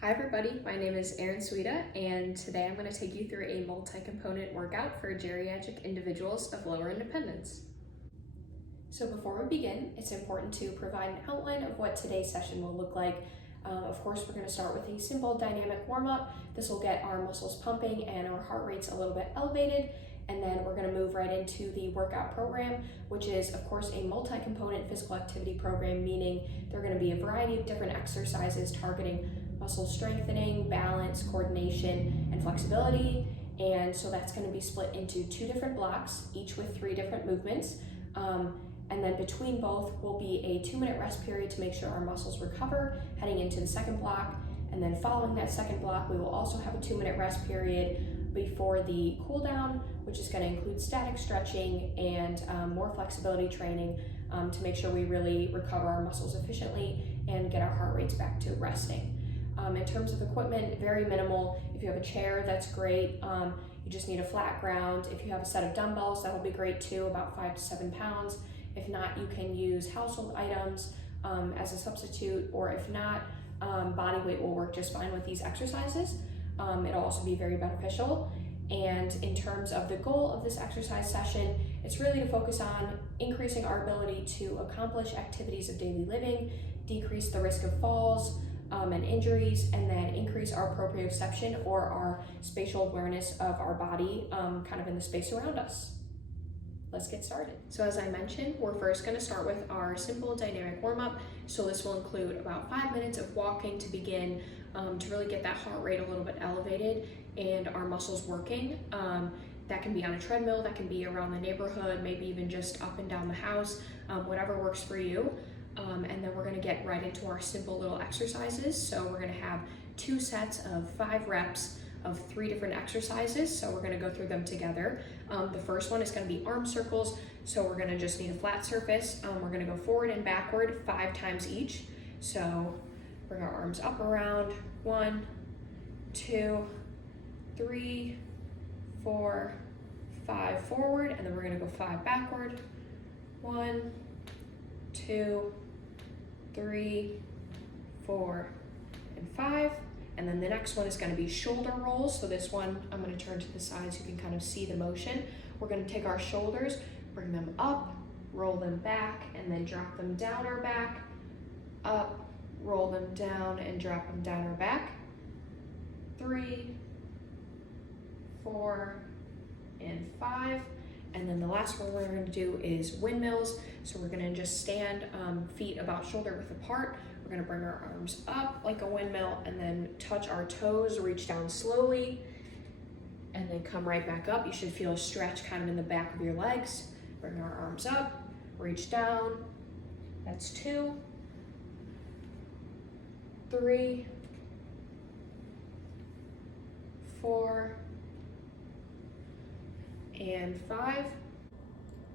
Hi everybody, my name is Erin Sweda, and today I'm going to take you through a multi-component workout for geriatric individuals of lower independence. So before we begin, it's important to provide an outline of what today's session will look like. Of course, we're going to start with a simple dynamic warm-up. This will get our muscles pumping and our heart rates a little bit elevated, and then we're going to move right into the workout program, which is of course a multi-component physical activity program, meaning there are going to be a variety of different exercises targeting muscle strengthening, balance, coordination, and flexibility. And so that's going to be split into 2 different blocks, each with 3 different movements. And then between both will be a 2-minute rest period to make sure our muscles recover heading into the second block. And then following that second block, we will also have a 2-minute rest period before the cool down, which is going to include static stretching and more flexibility training to make sure we really recover our muscles efficiently and get our heart rates back to resting. In terms of equipment, very minimal. If you have a chair, that's great. You just need a flat ground. If you have a set of dumbbells, that will be great too, about 5 to 7 pounds. If not, you can use household items as a substitute, or if not, body weight will work just fine with these exercises. It'll also be very beneficial. And in terms of the goal of this exercise session, it's really to focus on increasing our ability to accomplish activities of daily living, decrease the risk of falls and injuries, and then increase our proprioception, or our spatial awareness of our body kind of in the space around us. Let's get started. So as I mentioned, we're first going to start with our simple dynamic warm-up. So this will include about 5 minutes of walking to begin, to really get that heart rate a little bit elevated and our muscles working. That can be on a treadmill, that can be around the neighborhood, maybe even just up and down the house, whatever works for you. And then we're going to get right into our simple little exercises. So we're going to have 2 sets of 5 reps of 3 different exercises. So we're going to go through them together. The first one is going to be arm circles. So we're going to just need a flat surface. We're going to go forward and backward 5 times each. So bring our arms up around 1, 2, 3, 4, 5 forward, and then we're going to go 5 backward. 1, 2, 3, 4, and 5. And then the next one is going to be shoulder rolls. So this one, I'm going to turn to the side so you can kind of see the motion. We're going to take our shoulders, bring them up, roll them back, and then drop them down our back, up, roll them down, and drop them down our back. 3, 4, and 5. And then the last one we're going to do is windmills. So we're going to just stand feet about shoulder width apart. We're going to bring our arms up like a windmill and then touch our toes, reach down slowly, and then come right back up. You should feel a stretch kind of in the back of your legs. Bring our arms up, reach down. That's 2, 3, 4, and 5.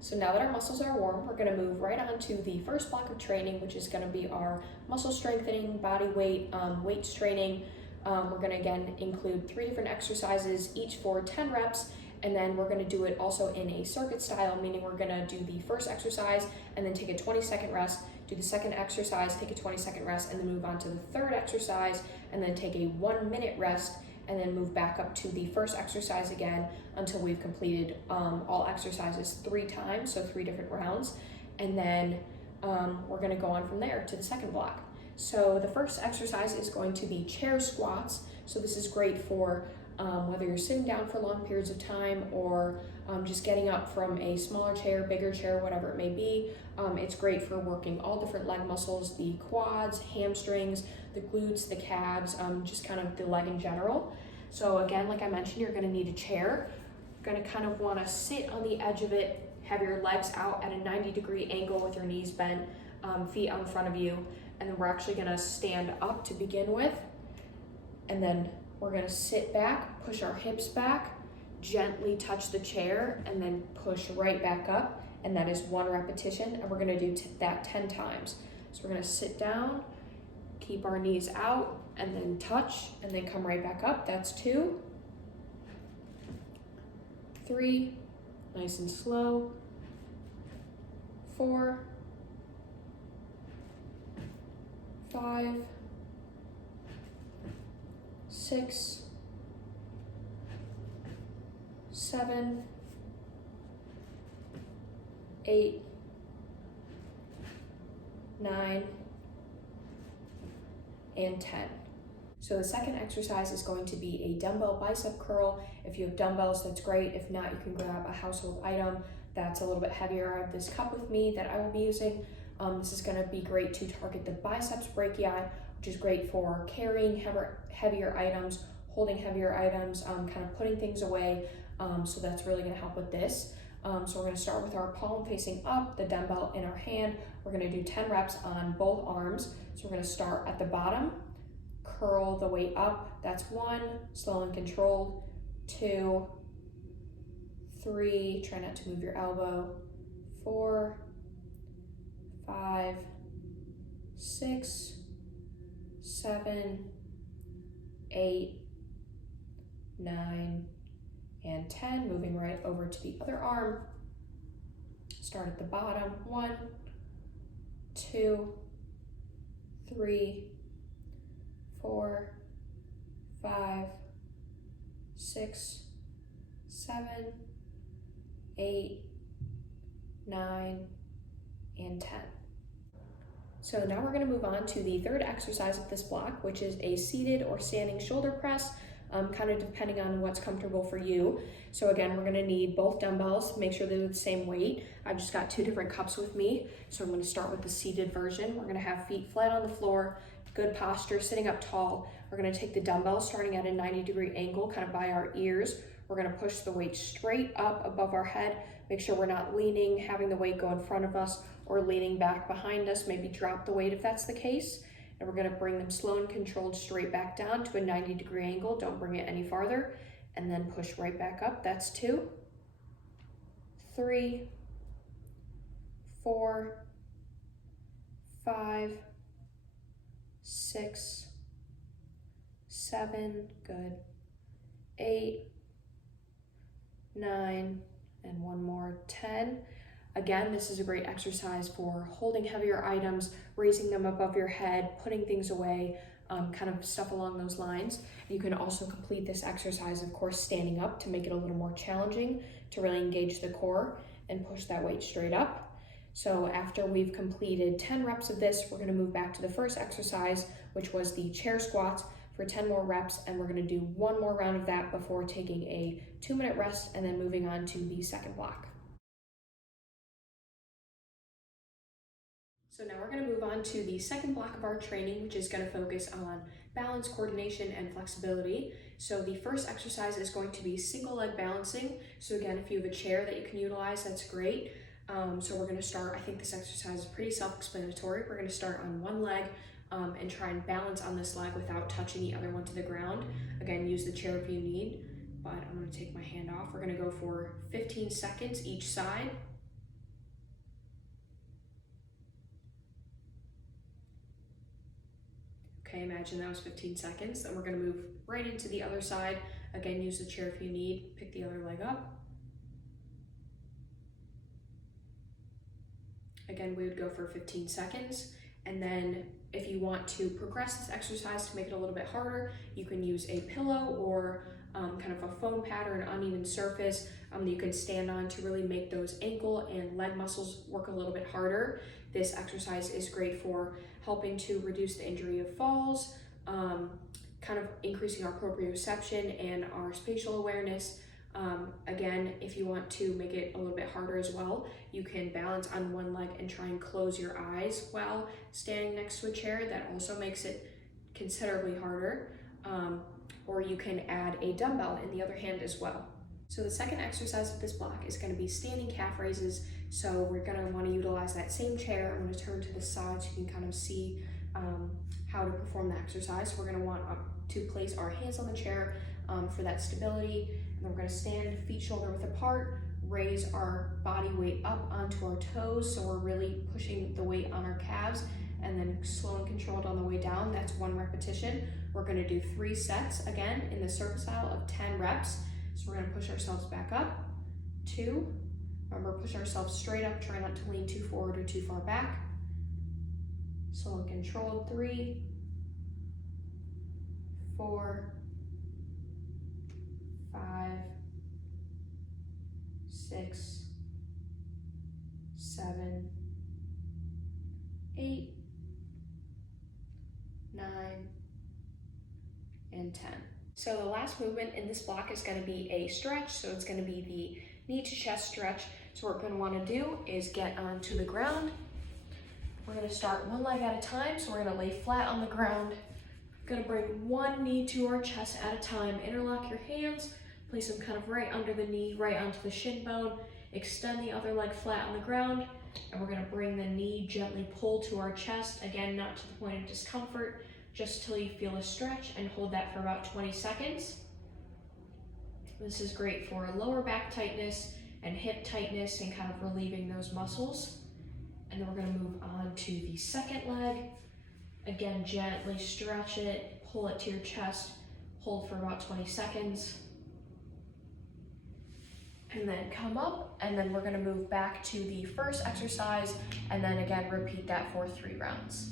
So now that our muscles are warm, we're going to move right on to the first block of training, which is going to be our muscle strengthening, body weight, weights training. We're going to again include 3 different exercises, each for 10 reps, and then we're going to do it also in a circuit style, meaning we're going to do the first exercise and then take a 20-second rest, do the second exercise, take a 20-second rest, and then move on to the third exercise, and then take a 1-minute rest, and then move back up to the first exercise again until we've completed all exercises 3 times, so 3 different rounds. And then we're going to go on from there to the second block. So the first exercise is going to be chair squats. So this is great for whether you're sitting down for long periods of time or just getting up from a smaller chair, bigger chair, whatever it may be. It's great for working all different leg muscles, the quads, hamstrings, the glutes, the calves, just kind of the leg in general. So again, like I mentioned, you're going to need a chair. You're going to kind of want to sit on the edge of it, have your legs out at a 90-degree angle with your knees bent, feet out in front of you, and then we're actually going to stand up to begin with, and then we're going to sit back, push our hips back, gently touch the chair, and then push right back up, and that is 1 repetition, and we're going to do that 10 times. So we're going to sit down, keep our knees out, and then touch, and then come right back up. That's 2, 3, nice and slow, 4, 5, 6, 7, 8, 9, and 10. So the second exercise is going to be a dumbbell bicep curl. If you have dumbbells, that's great. If not, you can grab a household item that's a little bit heavier. I have this cup with me that I will be using. This is going to be great to target the biceps brachii, which is great for carrying heavier items, holding heavier items, kind of putting things away. So that's really going to help with this. So we're going to start with our palm facing up, the dumbbell in our hand. We're going to do 10 reps on both arms. So we're going to start at the bottom, curl the weight up. That's 1, slow and controlled. 2, 3, try not to move your elbow. 4, 5, 6, 7, 8, 9, and 10. Moving right over to the other arm. Start at the bottom. 1, 2, 3, 4, 5, 6, 7, 8, 9, and 10. So now we're going to move on to the third exercise of this block, which is a seated or standing shoulder press, kind of depending on what's comfortable for you. So again, we're going to need both dumbbells. Make sure they're the same weight. I've just got 2 different cups with me. So I'm going to start with the seated version. We're going to have feet flat on the floor, good posture, sitting up tall. We're going to take the dumbbell starting at a 90-degree angle, kind of by our ears. We're going to push the weight straight up above our head. Make sure we're not leaning, having the weight go in front of us, or leaning back behind us. Maybe drop the weight if that's the case. And we're going to bring them slow and controlled straight back down to a 90-degree angle. Don't bring it any farther. And then push right back up. That's 2, 3, 4, 5, 6, 7, good, 8, 9, and one more, 10. Again, this is a great exercise for holding heavier items, raising them above your head, putting things away, kind of stuff along those lines. You can also complete this exercise, of course, standing up to make it a little more challenging to really engage the core and push that weight straight up. So after we've completed 10 reps of this, we're going to move back to the first exercise, which was the chair squats for 10 more reps, and we're going to do 1 more round of that before taking a 2-minute rest and then moving on to the second block. So now we're going to move on to the second block of our training, which is going to focus on balance, coordination, and flexibility. So the first exercise is going to be single leg balancing. So again, if you have a chair that you can utilize, that's great. So we're going to start, I think this exercise is pretty self-explanatory. We're going to start on one leg and try and balance on this leg without touching the other one to the ground. Again, use the chair if you need, but I'm going to take my hand off. We're going to go for 15 seconds each side. Okay, imagine that was 15 seconds. Then we're going to move right into the other side. Again, use the chair if you need. Pick the other leg up. Again, we would go for 15 seconds. And then if you want to progress this exercise to make it a little bit harder, you can use a pillow or kind of a foam pad or an uneven surface that you can stand on to really make those ankle and leg muscles work a little bit harder. This exercise is great for helping to reduce the injury of falls, kind of increasing our proprioception and our spatial awareness. Again, if you want to make it a little bit harder as well, you can balance on one leg and try and close your eyes while standing next to a chair. That also makes it considerably harder. Or you can add a dumbbell in the other hand as well. So the second exercise of this block is going to be standing calf raises. So we're going to want to utilize that same chair. I'm going to turn to the side so you can kind of see how to perform the exercise. We're going to want to place our hands on the chair for that stability. And we're going to stand feet shoulder width apart, raise our body weight up onto our toes. So we're really pushing the weight on our calves, and then slow and controlled on the way down. That's 1 repetition. We're going to do 3 sets again in the circle style of 10 reps. So we're going to push ourselves back up. 2. Remember, push ourselves straight up. Try not to lean too forward or too far back. Slow and controlled. 3, 4, 5, 6, 7, 8, 9, and 10. So the last movement in this block is going to be a stretch. So it's going to be the knee to chest stretch. So what we're going to want to do is get onto the ground. We're going to start one leg at a time. So we're going to lay flat on the ground. We're going to bring one knee to our chest at a time. Interlock your hands, place them kind of right under the knee, right onto the shin bone. Extend the other leg flat on the ground. And we're going to bring the knee gently pull to our chest. Again, not to the point of discomfort, just till you feel a stretch, and hold that for about 20 seconds. This is great for lower back tightness and hip tightness and kind of relieving those muscles. And then we're going to move on to the second leg. Again, gently stretch it, pull it to your chest, hold for about 20 seconds. And then come up, and then we're going to move back to the first exercise, and then again repeat that for 3 rounds.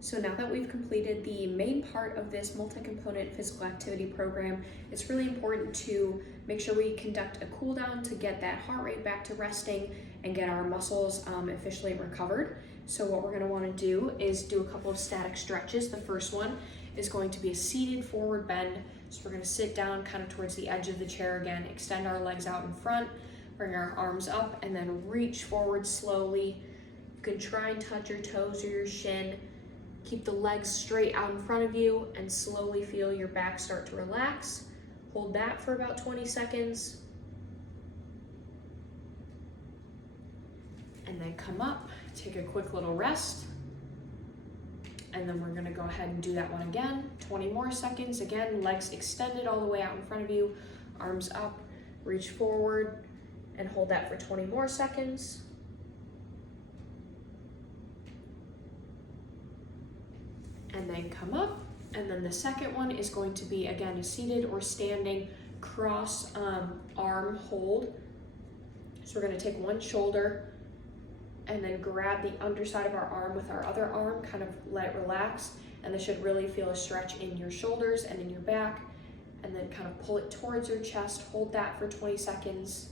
So now that we've completed the main part of this multi-component physical activity program, it's really important to make sure we conduct a cool down to get that heart rate back to resting and get our muscles officially recovered. So what we're going to want to do is do a couple of static stretches. The first one is going to be a seated forward bend. So we're going to sit down kind of towards the edge of the chair again, extend our legs out in front, bring our arms up, and then reach forward slowly. You can try and touch your toes or your shin. Keep the legs straight out in front of you and slowly feel your back start to relax. Hold that for about 20 seconds. And then come up, take a quick little rest. And then we're gonna go ahead and do that one again. 20 more seconds. Again, legs extended all the way out in front of you, arms up, reach forward, and hold that for 20 more seconds. And then come up. And then the second one is going to be, again, a seated or standing cross arm hold. So we're gonna take one shoulder and then grab the underside of our arm with our other arm, kind of let it relax. And this should really feel a stretch in your shoulders and in your back. And then kind of pull it towards your chest, hold that for 20 seconds.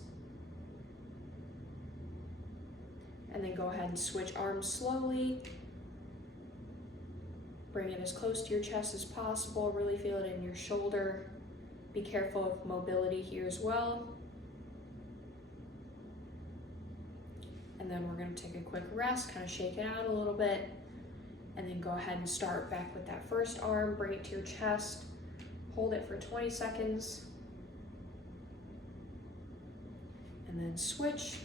And then go ahead and switch arms slowly. Bring it as close to your chest as possible. Really feel it in your shoulder. Be careful of mobility here as well. And then we're going to take a quick rest, kind of shake it out a little bit, and then go ahead and start back with that first arm. Bring it to your chest, hold it for 20 seconds, and then switch.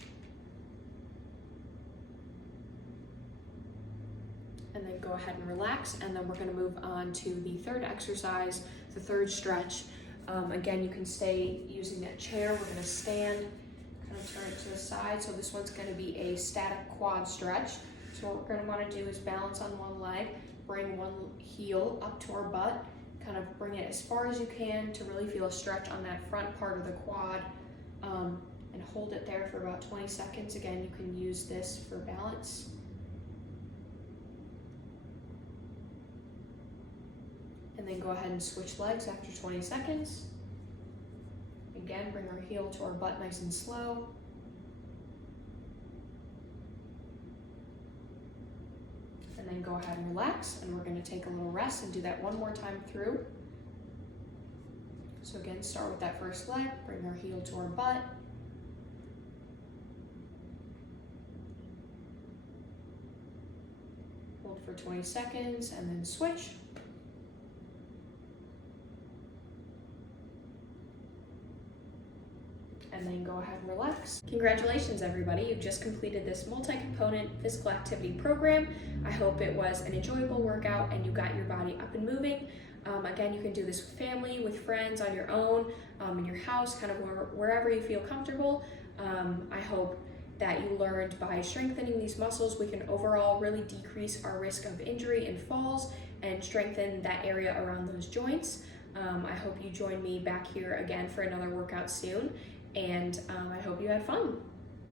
And then go ahead and relax, and then we're going to move on to the third exercise, the third stretch. Again, you can stay using that chair. We're going to stand, kind of turn it to the side. So this one's going to be a static quad stretch. So what we're going to want to do is balance on one leg, bring one heel up to our butt, kind of bring it as far as you can to really feel a stretch on that front part of the quad, and hold it there for about 20 seconds. Again, you can use this for balance. And then go ahead and switch legs after 20 seconds. Again, bring our heel to our butt nice and slow. And then go ahead and relax, and we're going to take a little rest and do that one more time through. So again, start with that first leg, bring our heel to our butt. Hold for 20 seconds and then switch. And then go ahead and relax. Congratulations, everybody. You've just completed this multi-component physical activity program. I hope it was an enjoyable workout and you got your body up and moving. Again, you can do this with family, with friends, on your own, in your house, kind of wherever you feel comfortable. I hope that you learned by strengthening these muscles, we can overall really decrease our risk of injury and falls and strengthen that area around those joints. I hope you join me back here again for another workout soon. And I hope you had fun.